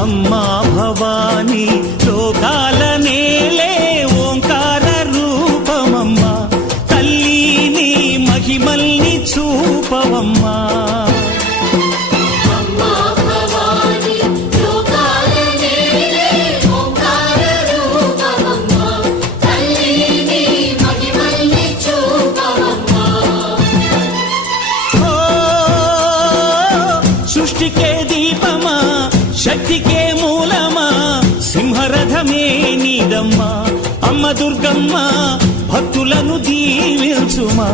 అమ్మా భవానీ లోకాల నేలే ఓంకార రూపమమ్మా, తల్లి నీ మహిమల్ని చూపవమ్మా. సృష్టికే దీపమా, శక్తికే మూలమా, సింహరథమే నీదమ్మా. అమ్మ దుర్గమ్మ భక్తులను దీవించుమా.